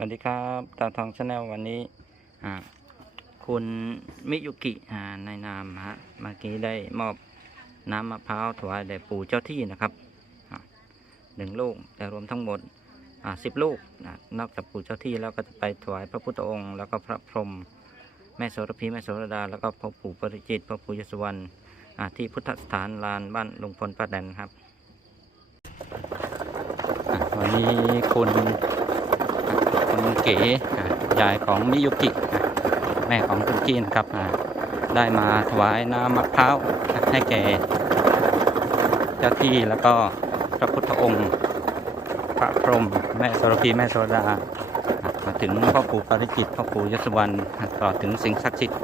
สวัสดีครับตาทองชาแนลวันนี้คุณมิยุกิในนามฮะเมื่อกี้ได้มอบน้ำมะพร้าวถวายแด่ปู่เจ้าที่นะครับหนึ่งลูกแต่รวมทั้งหมดสิบลูกนอกจากปู่เจ้าที่แล้วก็จะไปถวายพระพุทธองค์ แล้วก็พระพรหมแม่โสระพีแม่โสระดา แล้วก็พ่อปู่ปริจิตพ่อปู่ยศวรรณที่พุทธสถานลานบ้านลุงพลป้าแดนครับวันนี้คุณ คุณเก๋อะยายของมิยุกิอะแม่ของคุณกี้นะครับได้มาถวายน้ำมะพร้าวให้แก่เจ้าที่แล้วก็พระพุทธองค์ พระพรหมแม่โสรพีแม่โสรดามาถึงพ่อปู่ปาริจิตพ่อปู่ยศวรรณตลอดถึงสิ่งศักดิ์สิทธิ์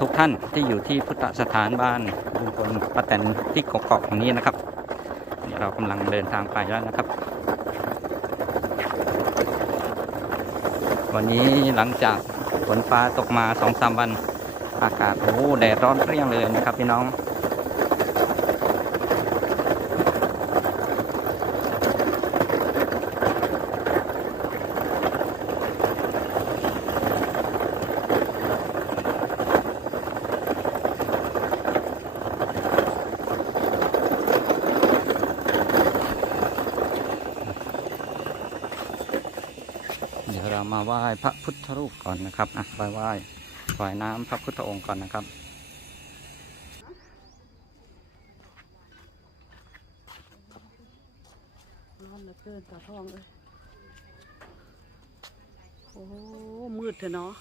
ทุกท่านที่อยู่ที่พุทธสถานบ้านลุงพลป้าแตนที่กกอกแห่งนี้นะครับเดี๋ยวเรากำลังเดินทางไปแล้วนะครับ วันนี้หลังจากฝนฟ้าตกมาสองสามวัน อากาศโอ้แดดร้อนเปรี้ยงเลยนะครับพี่น้อง เดี๋ยวเรามา ไหว้พระพุทธรูปก่อนนะครับอะไปไหว้ถวายน้ำพระพุทธองค์ก่อนนะครับร้อนเหลือเกินตาทองเลยโอ้โหมืดเถอะเนาะ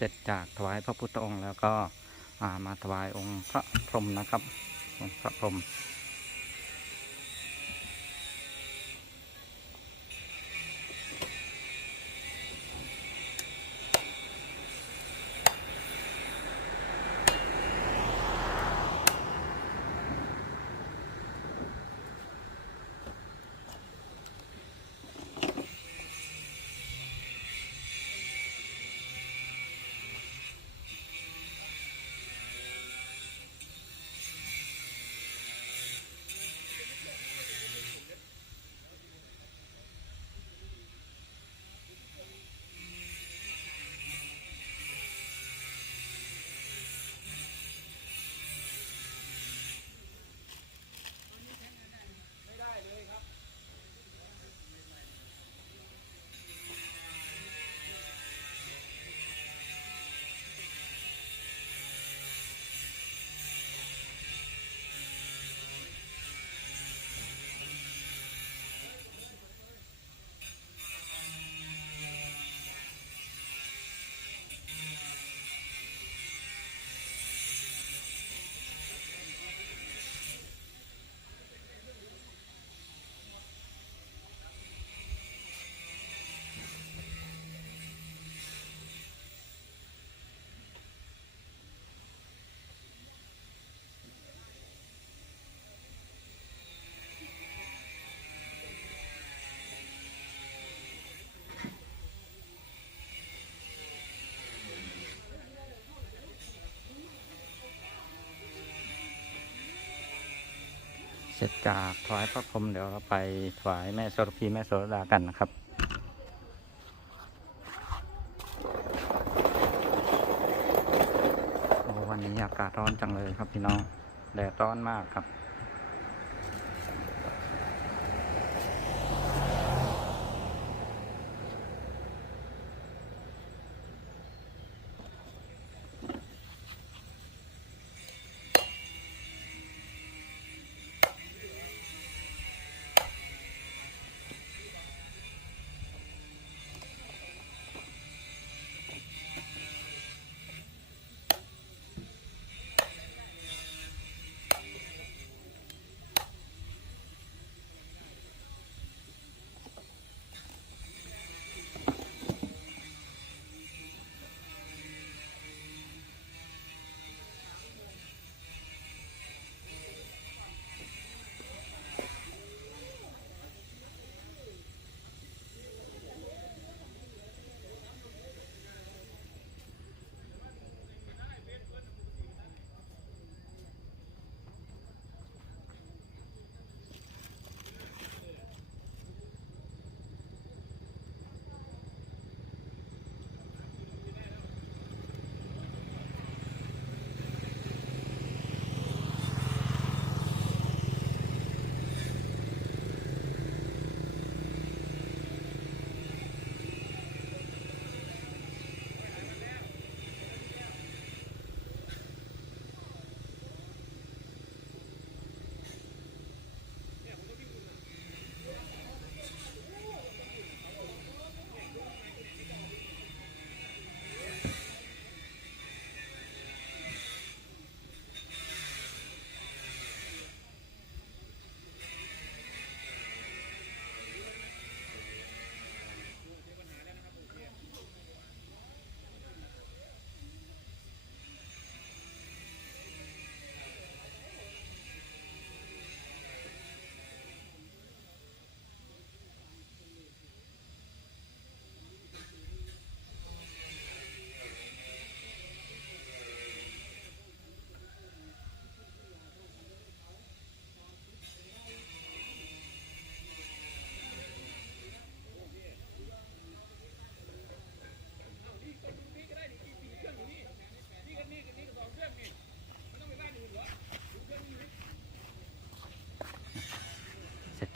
เสร็จจากถวายพระพุทธองค์แล้วก็ามาถวายองค์พระพรหมนะครับองค์พระพรหม เสร็จจากถวายพระพรหมเดี๋ยวเราไปถวายแม่โสระพีแม่โสระดากันนะครับโอ้วันนี้อากาศร้อนจังเลยครับพี่น้องแดดร้อนมากครับ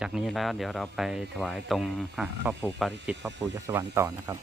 จากนี้แล้วเดี๋ยวเราไปถวายตรงอะพ่อปู่ปาริจิตพ่อปู่ยศวรรณต่อนะครับ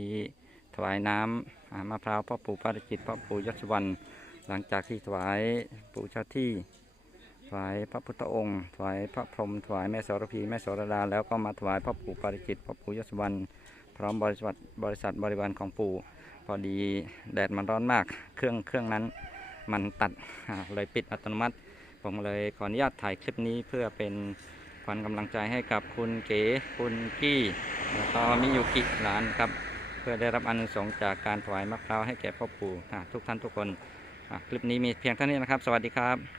ีถวายน้ำอ่ามะพร้าวพ่อปู่ปาริจิตพ่อปู่ยศวรรณหลังจากที่ถวายปู่เจ้าที่ถวายพระพุทธองค์ ถวายพระพรหมถวายแม่สรพีแม่สรดา แล้วก็มาถวายพ่อปู่ปาริจิตพ่อปู่ยศวรรณพร้อมบริษัทบริษัทบริวารของปู่พอดีแดดมันร้อนมากเครื่องเครื่องนั้นมันตัดเลยปิดอัตโนมัติ ผมเลยขออนุญาตถ่ายคลิปนี้เพื่อเป็นขวัญกำลังใจให้กับคุณเก๋คุณกี้แล้วก็มิยุกิหลานครับ เพื่อได้รับอานุสงจากการถวายมะพร้าวให้แก่พ่อปู่ทุกท่านทุกคน คลิปนี้มีเพียงเท่านี้นะครับ สวัสดีครับ